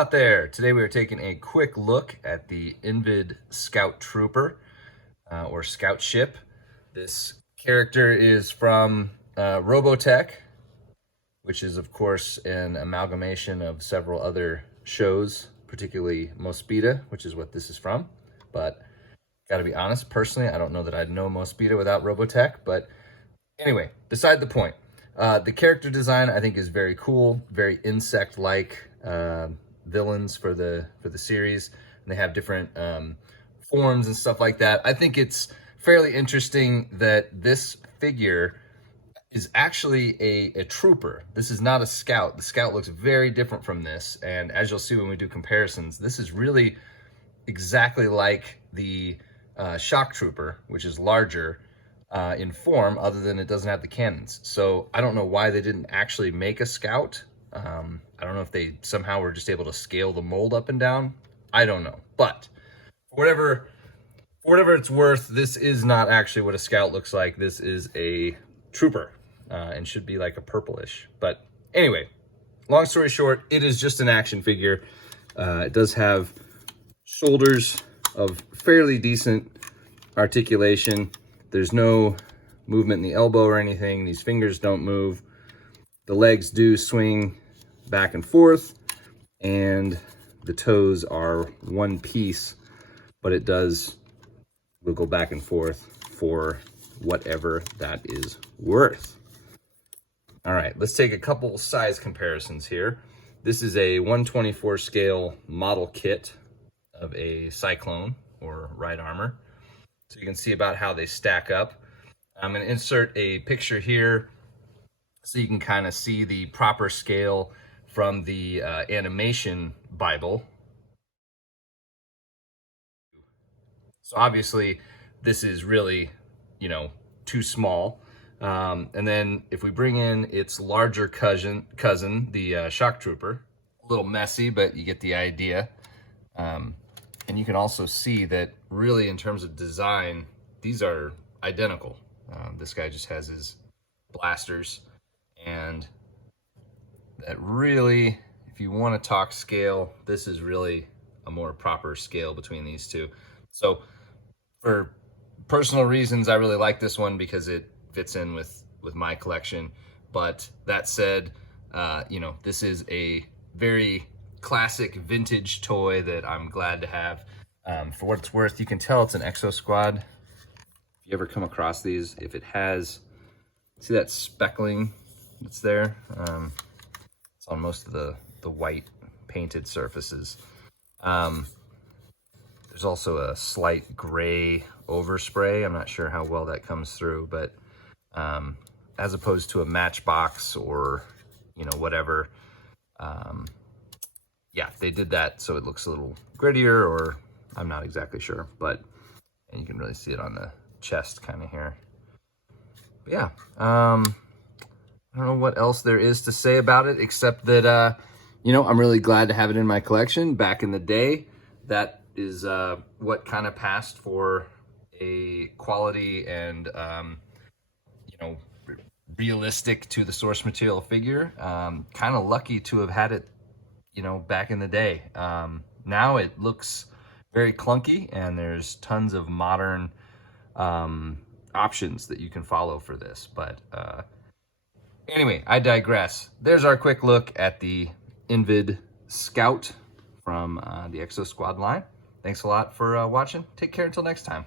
out there. Today we are taking a quick look at the Invid Scout Trooper or Scout Ship. This character is from Robotech, which is of course an amalgamation of several other shows, particularly Mospeada, which is what this is from. But gotta be honest, personally, I don't know that I'd know Mospeada without Robotech, but anyway, beside the point. The character design I think is very cool, very insect-like villains for the series. And they have different forms and stuff like that. I think it's fairly interesting that this figure is actually a trooper. This is not a scout. The scout looks very different from this, and as you'll see when we do comparisons, this is really exactly like the shock trooper, which is larger in form, other than it doesn't have the cannons. So I don't know why they didn't actually make a scout. I don't know if they somehow were just able to scale the mold up and down. I don't know, but for whatever it's worth, this is not actually what a scout looks like. This is a trooper and should be like a purplish. But anyway, long story short, it is just an action figure. It does have shoulders of fairly decent articulation. There's no movement in the elbow or anything. These fingers don't move. The legs do swing back and forth, and the toes are one piece, but it does wiggle back and forth for whatever that is worth. All right, let's take a couple size comparisons here. This is a 1/24 scale model kit of a Cyclone or Ride Armor. So you can see about how they stack up. I'm going to insert a picture here so you can kind of see the proper scale from the animation Bible. So obviously this is really, too small. And then if we bring in its larger cousin, the Shock Trooper, a little messy, but you get the idea. And you can also see that really in terms of design, these are identical. This guy just has his blasters, and that really, if you want to talk scale, this is really a more proper scale between these two. So for personal reasons, I really like this one because it fits in with my collection. But that said, this is a very classic vintage toy that I'm glad to have. For what it's worth, you can tell it's an Exo-Squad. If you ever come across these, if it has, see that speckling that's there? It's on most of the white painted surfaces. There's also a slight gray overspray. I'm not sure how well that comes through, but as opposed to a Matchbox or whatever, yeah, they did that so it looks a little grittier, or I'm not exactly sure, but and you can really see it on the chest kind of here. But yeah, I don't know what else there is to say about it, except that I'm really glad to have it in my collection. Back in the day, that is what kind of passed for a quality and realistic to the source material figure. Kind of lucky to have had it back in the day. Now it looks very clunky, and there's tons of modern options that you can follow for this. But anyway, I digress. There's our quick look at the Invid Scout from the Exo-Squad line. Thanks a lot for watching. Take care until next time.